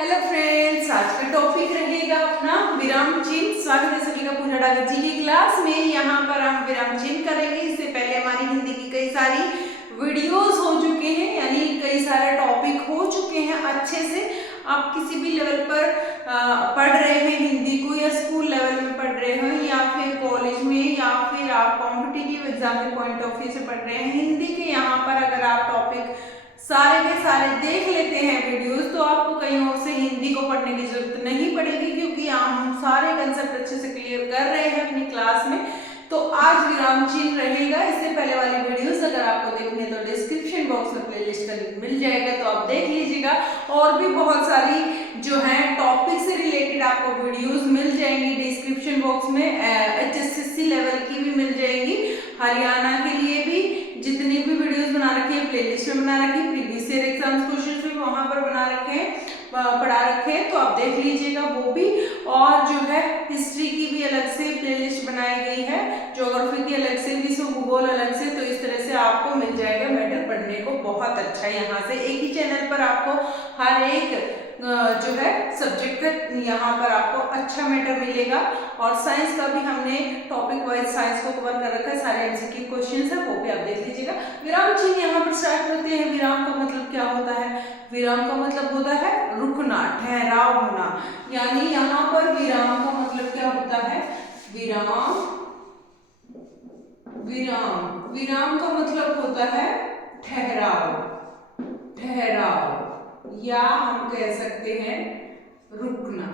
Hello friends, आज का topic रहेगा अपना विराम चिन्ह। स्वागत है सभी का पुनः डागर जी की क्लास में। यहाँ पर हम विराम चिन्ह करेंगे। इससे पहले हमारी हिंदी की कई सारी वीडियोस हो चुके हैं, यानी कई सारे टॉपिक हो चुके हैं अच्छे से। आप किसी भी लेवल पर पढ़ रहे हैं हिंदी को, या स्कूल लेवल में पढ़ रहे हो, या फिर कॉलेज में, या फिर आप कॉम्पिटिटिव एग्जाम के पॉइंट ऑफ व्यू से पढ़ रहे हैं हिंदी के, यहाँ पर अगर आप टॉपिक सारे के सारे देख लेते हैं वीडियोस, तो आपको कहीं और से हिंदी को पढ़ने की जरूरत नहीं पड़ेगी, क्योंकि हम सारे कंसेप्ट अच्छे से क्लियर कर रहे हैं अपनी क्लास में। तो आज विराम चिन्ह रहेगा। इससे पहले वाली वीडियोस अगर आपको देखनी है तो डिस्क्रिप्शन बॉक्स में प्लेलिस्ट का लिंक मिल जाएगा, तो आप देख लीजिएगा। और भी बहुत सारी जो है टॉपिक से रिलेटेड आपको वीडियोस मिल जाएंगी डिस्क्रिप्शन बॉक्स में। HSSC लेवल की भी मिल जाएंगी, हरियाणा के लिए भी जितनी भी वीडियोस बना रखी है प्लेलिस्ट में बना रखी है, प्रीवियस ईयर एग्जाम्स क्वेश्चंस भी वहां पर बना रखे हैं, पढ़ा रखे हैं, तो आप देख लीजिएगा वो भी। और जो है हिस्ट्री की भी अलग से प्लेलिस्ट बनाई गई है, ज्योग्राफी की अलग से, विश्व भूगोल अलग से। तो इस तरह से आपको मिल जाएगा मैटर पढ़ने को बहुत अच्छा। यहाँ से एक ही चैनल पर आपको हर एक जो है सब्जेक्ट का यहाँ पर आपको अच्छा मैटर मिलेगा। और साइंस का भी हमने टॉपिक वाइज साइंस को कवर कर रखा है, सारे एमसीक्यू क्वेश्चंस है, वो भी आप देख लीजिएगा। विराम चिन्ह यहाँ पर स्टार्ट करते हैं। विराम का मतलब क्या होता है? विराम का मतलब होता है रुकना, ठहराव होना। यानी यहाँ पर विराम का मतलब क्या होता है? विराम विराम विराम का मतलब होता है ठहराव, ठहराव, या हम कह सकते हैं रुकना,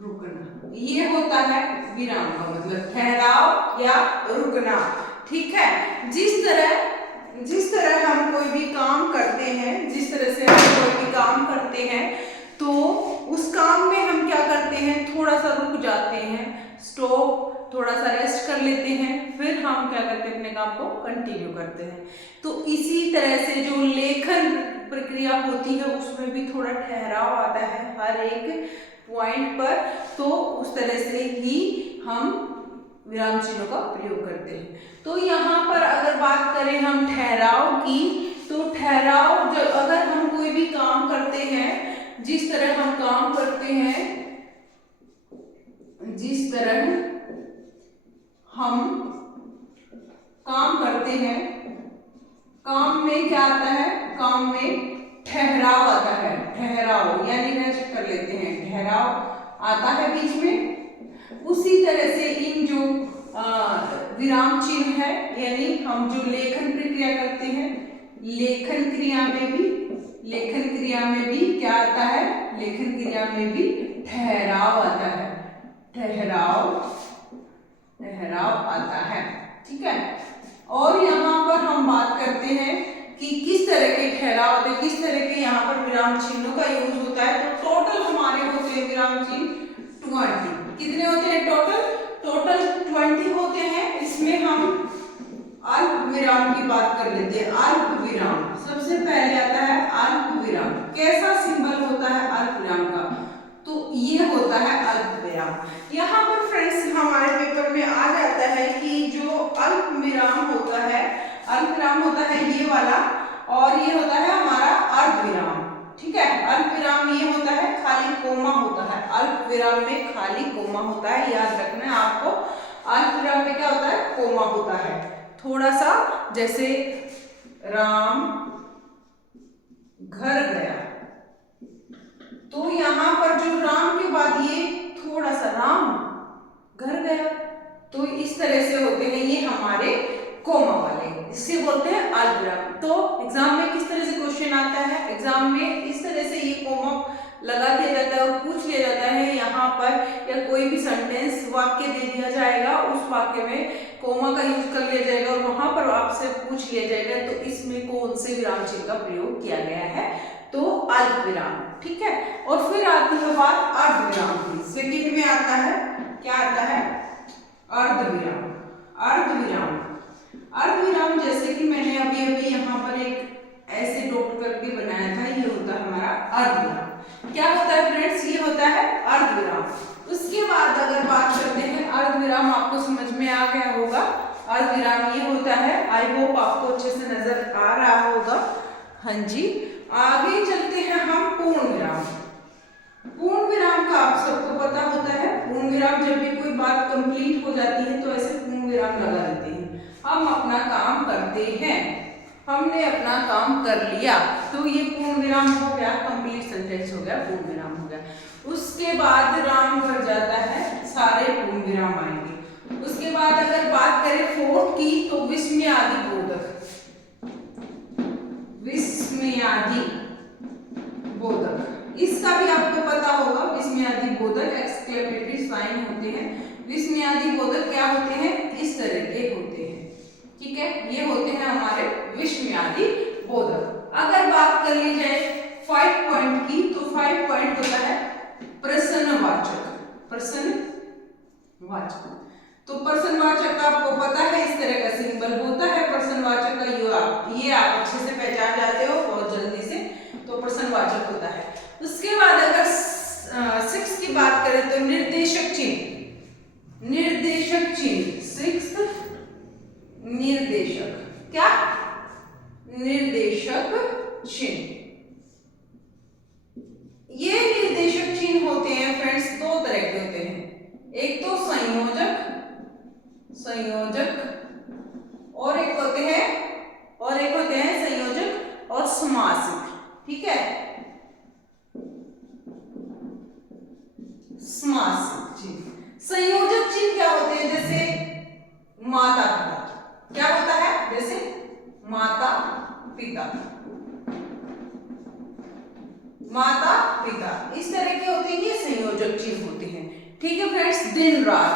रुकना। ये होता है विराम का मतलब, ठहराव या रुकना। ठीक है। जिस तरह हम कोई भी काम करते हैं, जिस तरह से हम कोई भी काम करते हैं, तो उस काम में हम क्या करते हैं? थोड़ा सा रुक जाते हैं, स्टॉप, थोड़ा सा रेस्ट कर लेते हैं, फिर हम क्या करते हैं? अपने काम को कंटिन्यू करते हैं। तो इसी तरह से जो लेखन प्रक्रिया होती है उसमें भी थोड़ा ठहराव आता है हर एक पॉइंट पर। तो उस तरह से ही हम विराम चिन्हों का प्रयोग करते हैं। तो यहाँ पर अगर बात करें हम ठहराव की, तो ठहराव जब अगर हम कोई भी काम करते हैं, जिस तरह हम काम करते हैं, जिस तरह हम काम करते हैं, काम में क्या आता है? काम में ठहराव आता है, ठहराव यानी रेस्ट कर लेते हैं, ठहराव आता है बीच में। उसी तरह से इन जो विराम चिन्ह है, यानी हम जो लेखन प्रक्रिया करते हैं, लेखन क्रिया में भी क्या आता है? लेखन क्रिया में भी ठहराव आता है, ठहराव आता है। ठीक है। और यहाँ पर हम बात करते हैं कि किस तरह के ठहराव होते हैं, किस तरह के यहाँ पर विराम चिन्हों का यूज होता है। तो टोटल हमारे होते हैं विराम चिन्ह 20। कितने होते हैं टोटल? टोटल 20 होते हैं। इसमें हम अल्प विराम की बात कर लेते हैं। अल्प विराम सबसे पहले आता है। अल्प विराम कैसा सिंबल होता है अल्प विराम का? तो ये होता है अल्प विराम। यहाँ पर फ्रेंड्स हमारे पेपर में आ जाता है कि जो अल्प विराम होता है, अल्प विराम होता है ये वाला, और ये होता है हमारा अर्ध विराम। ठीक है। अल्प विराम ये होता है, खाली कोमा होता है। अल्प विराम में खाली कोमा होता है, याद रखना है आपको। अल्प विराम में क्या होता है? कोमा होता है। थोड़ा सा जैसे राम घर गया, तो यहाँ पर जो राम के बाद ये थोड़ा सा राम घर गया, तो इस तरह से होते हैं ये हमारे कोमा वाले, इससे बोलते हैं अल्प विराम। तो एग्जाम में किस तरह से क्वेश्चन आता है? एग्जाम में इस तरह से ये कोमा लगा दिया जाता है और पूछ लिया जाता है यहाँ पर, या कोई भी सेंटेंस वाक्य दे दिया जाएगा, उस वाक्य में कोमा का यूज कर लिया जाएगा और वहां पर आपसे पूछ लिया जाएगा तो इसमें कौन से विराम चिन्ह का प्रयोग किया गया है? तो अल्प विराम। ठीक है। और फिर आती है बात अर्ध विराम की। सेकंड में आता है, क्या आता है? अर्ध विराम। अर्ध विराम, अर्ध विराम जैसे कि मैंने अभी यहाँ पर एक ऐसे डॉट करके बनाया था, ये होता है हमारा अर्ध विराम। क्या होता है फ्रेंड्स? ये होता है अर्ध विराम। उसके बाद अगर बात करते हैं अर्ध विराम, आपको समझ में आ गया होगा अर्ध विराम ये होता है। आई होप आपको अच्छे से नजर आ रहा होगा। हाँ जी। आगे चलते हैं हम पूर्ण विराम। पूर्ण विराम का आप सबको पता होता है, पूर्ण विराम जब भी कोई बात कंप्लीट हो जाती है तो ऐसे पूर्ण विराम लगा देते हैं। हम अपना काम करते हैं, हमने अपना काम कर लिया तो ये पूर्ण विराम हो गया, कंप्लीट सेंटेंस हो गया, पूर्ण विराम हो गया। उसके बाद राम भर जाता है, सारे पूर्ण विराम आएंगे। उसके बाद अगर बात करें फोर्थ की तो विस्मयादि बोधक, विस्मयादि बोधक, इसका भी आपको पता होगा। विस्मयादि बोधक एक्सक्लेमेटरी साइन होते हैं। विस्मयादि बोधक क्या होते हैं, इस तरह के होते हैं, ठीक है, ये होते हैं हमारे विस्मयादि बोधक। अगर बात कर ली जाए 5 पॉइंट की तो 5 पॉइंट होता है प्रश्नवाचक, प्रश्नवाचक। तो प्रश्नवाचक का आपको पता है इस तरह का सिंबल होता है प्रश्नवाचक का, ये आप अच्छे से पहचान जाते हो बहुत जल्दी से, तो प्रश्नवाचक होता है। उसके बाद अगर 6 की बात करें तो निर्देशक चिन्ह, निर्देशक चिन्ह 6 निर्देशक, क्या निर्देशक चिन्ह। ये निर्देशक चिन्ह होते हैं फ्रेंड्स दो तरह के होते हैं, एक तो संयोजक, संयोजक और एक होते हैं संयोजक और समासिक, ठीक है, समासिक चिन्ह। संयोजक चिन्ह क्या होते हैं, जैसे माता पिता, क्या होता है, जैसे माता पिता, माता पिता, इस तरह के होते हैं, ये संयोजक चिन्ह होते हैं, ठीक है फ्रेंड्स। दिन रात,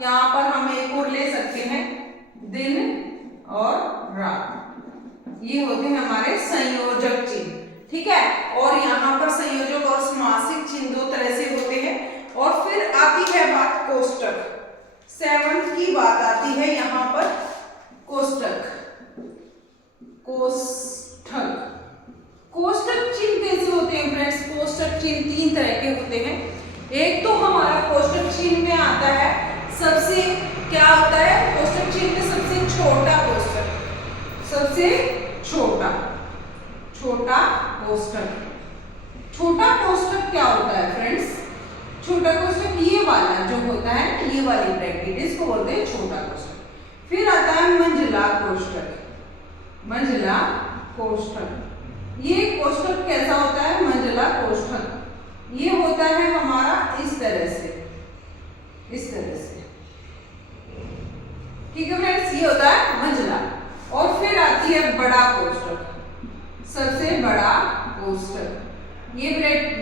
यहाँ पर हम एक और ले सकते हैं, दिन और रात, ये होते हैं हमारे संयोजक चिन्ह, ठीक है। और यहाँ पर संयोजक और समासिक चिन्ह दो तरह से होते हैं। और फिर आती है बात कोष्टक, 7 की बात आती है यहाँ पर कोष्टक, कोष्ठक। कोष्टक चिन्ह कैसे होते हैं फ्रेंड्स, कोष्टक चिन्ह 3 तरह के होते हैं। एक तो हमारा कोष्टक चिन्ह में आता है सबसे, क्या होता है कोष्टक चिन्ह में सबसे छोटा कोष्टक, सबसे छोटा, छोटा कोष्टक। छोटा कोष्टक क्या होता है फ्रेंड्स, छोटा कोष्टक ये वाला जो होता है, ये वाली ब्रैकेट, इसको बोलते हैं छोटा कोष्टक। फिर आता है मंझला कोष्टक, मंझला कोष्टक। ये कोष्टक कैसा होता है, मंझला कोष्टक, ये होता है हमारा इस तरह से, इस तरह से, ठीक है फ्रेंड्स, ये होता है मंझला। और फिर आती है बड़ा कोष्टक, सबसे बड़ा कोष्टक। ये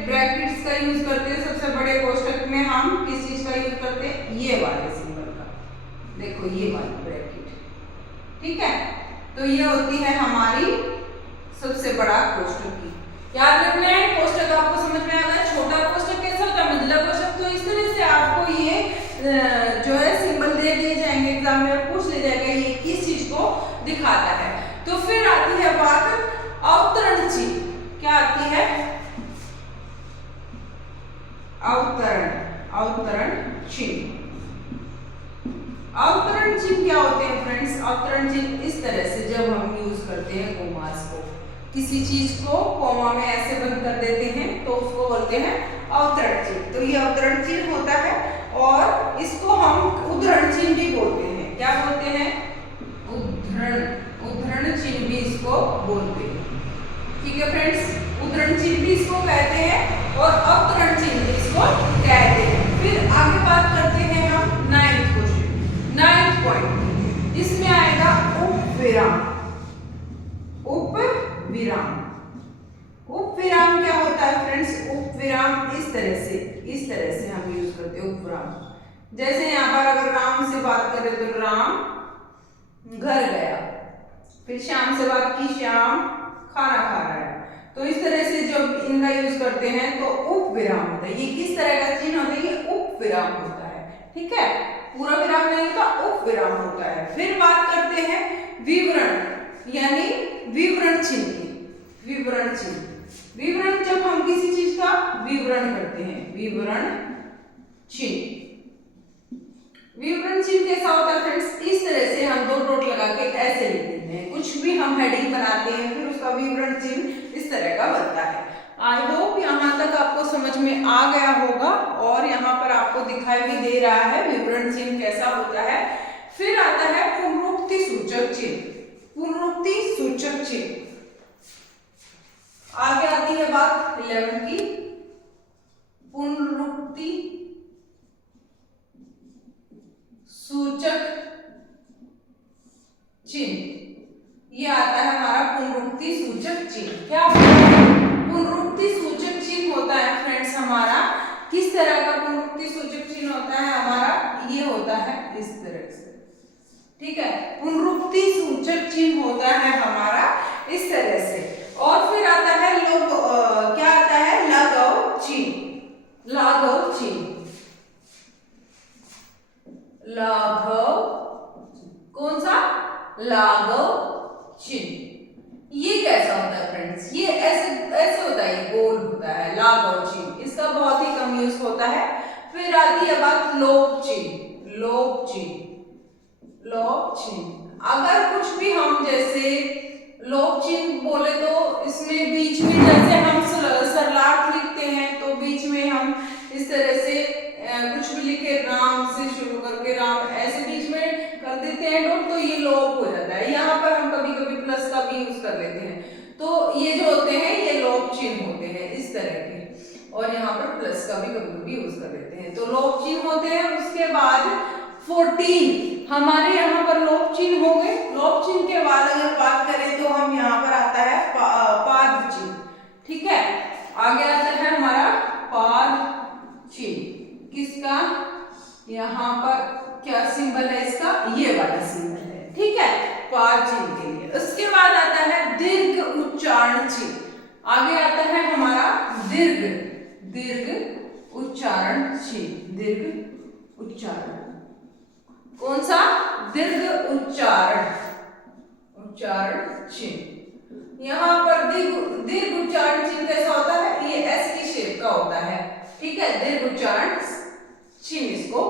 ब्रैकेट्स का यूज करते हैं सबसे बड़े कोष्टक में, हम किस चीज का यूज करते हैं, ये वाले सिंबल का, देखो ये वाली ब्रैकेट, ठीक है। तो ये होती है हमारी सबसे बड़ा कोष्टक की। याद रखना है, कोष्टक आपको समझ में आ गया। छोटा कोष्टक कैसा होता है, मंझला कोष्टक। तो इस तरह से आपको ये जो है सिंबल दे दिए जाएंगे, एग्जाम में पूछ ले जाएगा ये किस चीज को दिखाता है। तो फिर आती है बात अवतरण चिन्ह, क्या आती है, अवतरण, अवतरण चिन्ह। अवतरण चिन्ह क्या होते हैं फ्रेंड्स, अवतरण चिन्ह इस तरह से जब हम यूज करते हैं कोमास को, किसी चीज को कोमा में ऐसे बंद कर देते हैं तो उसको बोलते हैं अवतरण चिन्ह। तो ये अवतरण चिन्ह होता है और इसको हम उद्धरण चिन्ह भी बोलते हैं, क्या बोलते हैं, उद्धरण, उद्धरण चिन्ह भी इसको बोलते हैं, ठीक है फ्रेंड्स। उद्धरण चिन्ह भी इसको कहते हैं और अवतरण चिन्ह भी इसको कहते हैं। फिर आगे बात करते हैं हम 9th क्वेश्चन, 9th पॉइंट, इसमें आएगा उपविराम, उपविराम। उपविराम क्या होता है फ्रेंड्स, उपविराम इस तरह से हम यूज करते हैं उपविराम। जैसे यहाँ पर अगर राम से बात करें तो राम घर गया, फिर श्याम से बात की, श्याम खाना खा रहा है। तो इस तरह से जब इनका यूज करते हैं तो उपविराम होता है। ये किस तरह का चिन्ह होता है, ये उपविराम होता है, ठीक है, पूरा विराम नहीं होता, उपविराम होता है। फिर बात करते हैं विवरण, यानी विवरण चिन्ह की, विवरण चिन्ह। विवरण जब हम किसी चीज का विवरण करते हैं, विवरण चिन्ह। विवरण चिन्ह कैसा होता है फ्रेंड्स, इस तरह से हम 2 डॉट लगा के ऐसे लिख देते हैं, कुछ भी हम हेडिंग बनाते हैं फिर उसका विवरण चिन्ह इस तरह का का बनता है। आई होप यहाँ तक आपको समझ में आ गया होगा और यहाँ पर आपको दिखाई भी दे रहा है विवरण चिन्ह कैसा होता है। फिर आता है पुनरुक्ति सूचक चिन्ह। पुनरुक्ति सूचक चिन्ह आगे आती है बात 11 की। पुनरुक्ति सूचक चिन्ह, ये आता है हमारा पुनरुक्ति सूचक चिन्ह। क्या पुनरुक्ति सूचक चिन्ह होता है फ्रेंड्स हमारा, किस तरह का पुनरुक्ति सूचक चिन्ह होता है हमारा, ये होता है इस तरह से, ठीक है। पुनरुक्ति सूचक चिन्ह होता है हमारा इस तरह से। और फिर आता है क्या आता है, लाघव चिन्ह। लाघव चिन्ह, लाघव, कौन सा, लाघव चिन्ह। ये कैसा होता है फ्रेंड्स, ये ऐसे होता है, ये गोल होता है लाघव चिन्ह, इसका बहुत ही कम यूज होता है। फिर आती है बात लोप चिन्ह। लोप चिन्ह, लोप चिन्ह, अगर कुछ भी हम जैसे लोप चिन्ह बोले तो इसमें बीच में जैसे हम सरलार्थ लिखते हैं तो बीच में हम इस तरह से कुछ भी लिखे, राम से शुरू करके राम, ऐसे बीच में कर देते हैं डॉट, तो ये लोप हो जाता है। यहाँ पर हम कभी कभी प्लस का भी यूज कर लेते हैं, तो ये जो होते हैं ये लोप चिन्ह होते हैं इस तरह के। और यहाँ पर प्लस का भी कभी कभी यूज कर लेते हैं, तो लोप चिन्ह होते हैं। उसके बाद 14 हमारे यहाँ पर लोप चिन्ह हो गए। लोप चिन्ह के बाद अगर बात करें तो हम यहाँ पर आता है पाद चिन्ह, ठीक है। आगे आता है हमारा पाद चिन्ह, किसका, यहाँ पर क्या सिंबल है इसका, ये वाला सिंबल है, ठीक है, पाद चिन्ह के लिए। उसके बाद आता है दीर्घ उच्चारण चिन्ह। आगे आता है हमारा दीर्घ उच्चारण चिन्ह। दीर्घ उच्चारण, कौन सा, दीर्घ उच्चारण चिन्ह। यहाँ पर दीर्घ उच्चारण चिन्ह कैसा होता है, ये एस की शेप का होता है, ठीक है। दीर्घ उच्चारण चिन्ह इसको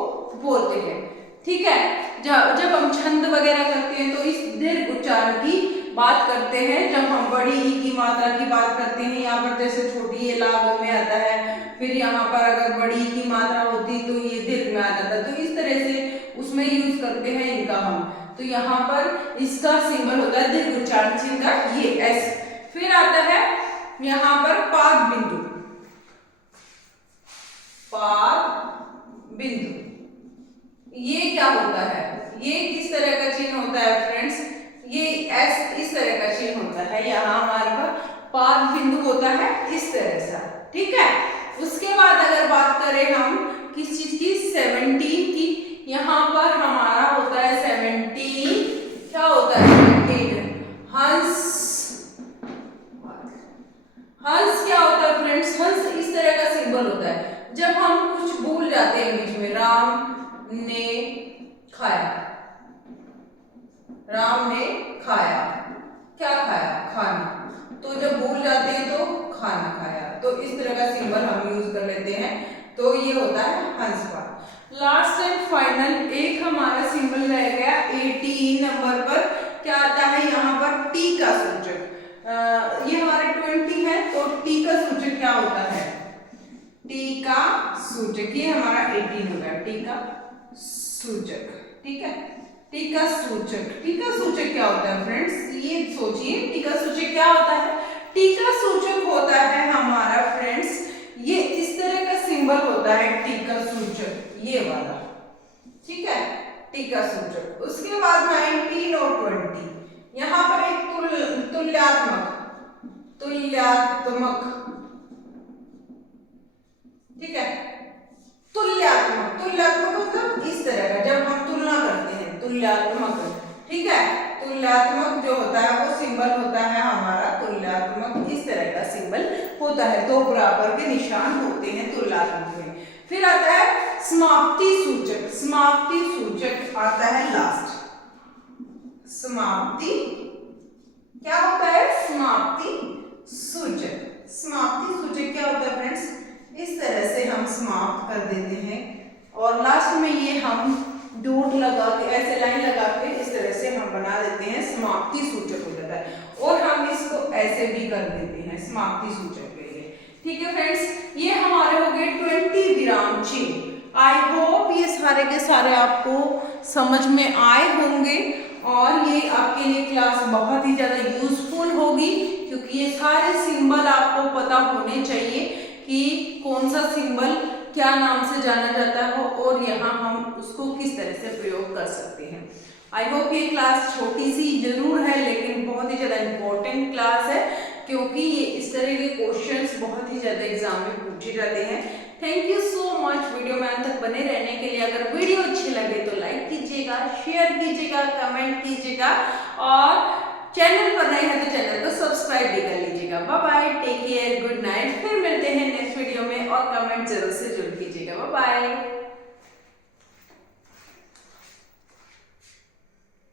बोलते हैं, ठीक है। जब हम छंद वगैरह करते हैं तो इस दीर्घ उच्चारण की बात करते हैं। जब हम बड़ी ई की मात्रा की बात करते हैं, यहाँ पर जैसे छोटी ये लाघव में आता है, फिर यहाँ पर अगर बड़ी की मात्रा होती तो ये दीर्घ में आ जाता है, तो इस तरह से उसमें यूज करते हैं इनका हम। तो यहाँ पर इसका सिंबल होता है दीर्घ उच्चारण चिन्ह का ये एस। फिर आता है यहाँ पर पाद बिंदु। पाद बिंदु, ये क्या होता है, ये किस तरह का चिन्ह होता है फ्रेंड्स, ये एस इस तरह का चिन्ह होता है। यहाँ हमारे पास पाद बिंदु होता है इस तरह से, ठीक है। उसके बाद अगर बात करें हम किस चीज की, 17 की, यहाँ पर हमारा होता है 17, क्या होता है 17, हंस। हंस क्या होता है फ्रेंड्स, हंस इस तरह का सिंबल होता है। जब हम कुछ भूल जाते हैं बीच में, राम ने खाया, राम ने खाया, क्या खाया, खाना। तो जब भूल जाते हैं तो खाना खाया, तो इस तरह का सिंबल हम यूज कर लेते हैं, तो ये होता है हंस पाद। लास्ट एंड फाइनल एक हमारा सिंबल रह गया 18 नंबर पर, क्या आता है यहाँ पर, टी का सूचक। ये हमारे 20 है, तो टी का सूचक क्या होता है, टी का सूचक, ये हमारा 18 हो गया, टी का सूचक, ठीक है। टी का सूचक, टी का सूचक क्या होता है फ्रेंड्स, ये सोचिए, टी का सूचक क्या होता है। टी का सूचक होता है हमारा फ्रेंड्स, ये इस तरह का सिंबल होता है टी का सूचक, ये वाला, ठीक है, टी का सूचक। उसके बाद 19 और 20, यहाँ पर एक तुल्यात्मक, ठीक है, तुल्यात्मक मतलब इस तरह का, जब हम तुलना करते हैं, तुल्यात्मक, ठीक है। तुल्यात्मक जो होता है वो सिंबल होता है हमारा तुल्यात्मक, इस तरह का सिंबल होता है, दो बराबर के निशान होते हैं तुल्यात्मक में। फिर आता है समाप्ति सूचक। समाप्ति सूचक आता है लास्ट। समाप्ति क्या होता है, समाप्ति सूचक। समाप्ति सूचक क्या होता है फ्रेंड्स, इस तरह से हम समाप्त कर देते हैं और लास्ट में ये हम डॉट लगा के ऐसे लाइन लगा के इस तरह से हम बना देते हैं, समाप्ति सूचक हो जाता है। और हम इसको ऐसे भी कर देते हैं समाप्ति सूचक के लिए। ठीक है फ्रेंड्स, ये हमारे हो गए 20 विराम चिन्ह। आई होप ये सारे के सारे आपको समझ में आए होंगे और ये आपके लिए क्लास बहुत ही ज़्यादा यूजफुल होगी, क्योंकि ये सारे सिंबल आपको पता होने चाहिए कि कौन सा सिंबल क्या नाम से जाना जाता है और यहाँ हम उसको किस तरह से प्रयोग कर सकते हैं। आई होप ये क्लास छोटी सी जरूर है लेकिन बहुत ही ज़्यादा इम्पोर्टेंट क्लास है, क्योंकि ये इस तरह के क्वेश्चंस बहुत ही ज़्यादा एग्जाम में पूछे जाते हैं। Thank you so much video में अंत तक बने रहने के लिए। अगर वीडियो अच्छी लगे तो लाइक कीजिएगा, शेयर कीजिएगा, कमेंट कीजिएगा और चैनल पर नए हैं तो चैनल को सब्सक्राइब भी कर लीजिएगा। Bye bye, take care, good night. फिर मिलते हैं नेक्स्ट वीडियो में और कमेंट जरूर से जरूर कीजिएगा। Bye bye.